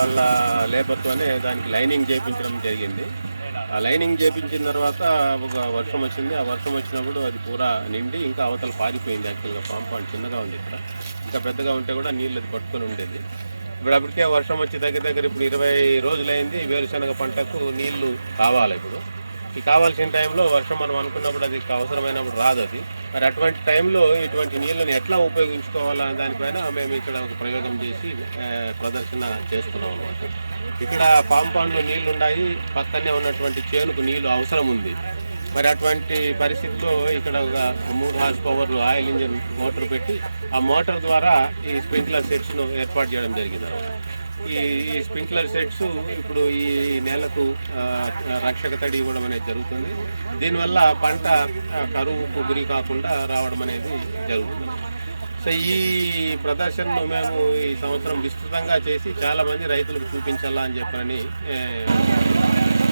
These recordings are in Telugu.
వాళ్ళ లేబర్తోనే దానికి లైనింగ్ చేయించడం జరిగింది. ఆ లైనింగ్ చేయించిన తర్వాత ఒక వర్షం వచ్చింది. ఆ వర్షం వచ్చినప్పుడు అది పూరా నిండి ఇంకా అవతల పారిపోయింది. యాక్చువల్గా పాంపాండ్ చిన్నగా ఉంది, ఇక్కడ ఇంకా పెద్దగా ఉంటే కూడా నీళ్ళు అది పట్టుకొని ఉండేది. ఇప్పుడు అప్పటికే వర్షం వచ్చి దగ్గర ఇప్పుడు 20 రోజులైంది. వేరుశనగ పంటకు నీళ్లు కావాలి. ఇప్పుడు ఈ కావాల్సిన టైంలో వర్షం మనం అనుకున్నప్పుడు అది అవసరమైనప్పుడు రాదు. అది మరి అటువంటి టైంలో ఇటువంటి నీళ్ళని ఎట్లా ఉపయోగించుకోవాలనే దానిపైన మేము ఇక్కడ ఒక ప్రయోగం చేసి ప్రదర్శన చేస్తున్నాం అన్నమాట. ఇక్కడ పాంపాండ్లో నీళ్లు ఉన్నాయి, పక్కనే ఉన్నటువంటి చేనుకు నీళ్లు అవసరం ఉంది. మరి అటువంటి పరిస్థితుల్లో ఇక్కడ ఒక 3 horse power oil engine motor పెట్టి ఆ మోటార్ ద్వారా ఈ స్ప్రింక్లర్ సెట్స్ను ఏర్పాటు చేయడం జరిగింది. ఈ స్ప్రింక్లర్ సెట్స్ ఇప్పుడు ఈ నెలకు రక్షక తడి ఇవ్వడం అనేది జరుగుతుంది. దీనివల్ల పంట కరువుకు గురి కాకుండా రావడం అనేది జరుగుతుంది. సో ఈ ప్రదర్శనను మేము ఈ సంవత్సరం విస్తృతంగా చేసి చాలామంది రైతులకు చూపించాలా అని చెప్పని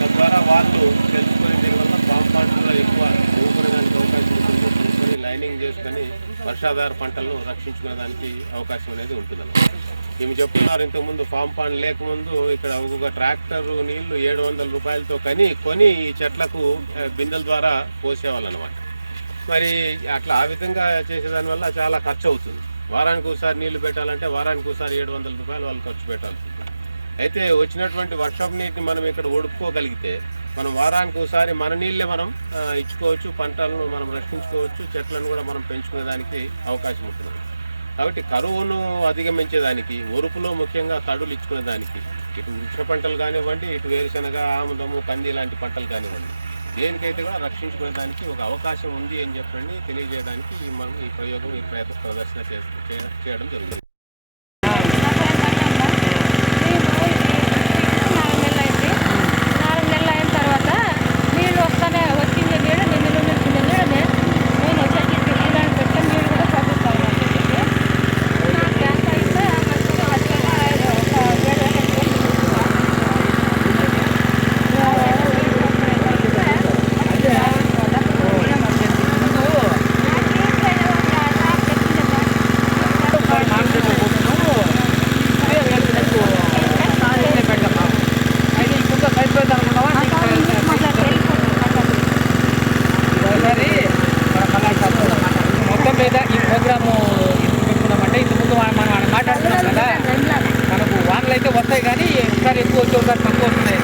తద్వారా వాళ్ళు తెలుసుకుని దీనివల్ల పాంపాండ్లో ఎక్కువ చదువుకునేదానికి అవకాశం ఉంటుంది. తెలుసుకొని లైనింగ్ చేసుకొని వర్షాధార పంటలను రక్షించుకునేదానికి అవకాశం అనేది ఉంటుంది. మేము చెప్తున్నారు, ఇంతకుముందు పాంపాండ్ లేకముందు ఇక్కడ ఒక్కొక్క ట్రాక్టర్ నీళ్లు 700 రూపాయలతో కొని ఈ చెట్లకు బిందెల ద్వారా పోసేవాళ్ళు అనమాట. మరి అట్లా ఆ విధంగా చేసేదాని వల్ల చాలా ఖర్చు అవుతుంది. వారానికి ఒకసారి నీళ్లు పెట్టాలంటే వారానికి ఒకసారి 700 రూపాయలు వాళ్ళు ఖర్చు పెట్టాలి. అయితే వచ్చినటువంటి వర్షపు నీటిని మనం ఇక్కడ ఒడుపుకోగలిగితే మనం వారానికి ఒకసారి మన నీళ్ళే మనం ఇచ్చుకోవచ్చు, పంటలను మనం రక్షించుకోవచ్చు, చెట్లను కూడా మనం పెంచుకునేదానికి అవకాశం ఉంటుంది. కాబట్టి కరువును అధిగమించేదానికి ఒరుపులో ముఖ్యంగా తడులు ఇచ్చుకునేదానికి ఇటు మిశ్ర పంటలు కానివ్వండి, ఇటు వేరుశనగ, ఆముదము, కంది లాంటి పంటలు కానివ్వండి, దేనికైతే కూడా రక్షించుకునేదానికి ఒక అవకాశం ఉంది అని చెప్పండి తెలియజేయడానికి మనం ఈ ప్రయోగం ఈ ప్రదర్శన చేయడం జరుగుతుంది. ఈ ప్రోగ్రాము ఎందుకు పెట్టుకున్నామంటే ఇంతకుముందు మనం మాట్లాడుతున్నాం కదా, మనకు వానలు అయితే వస్తాయి కానీ ఒకసారి ఎక్కువ వచ్చి ఒకసారి తక్కువ వస్తున్నాయి.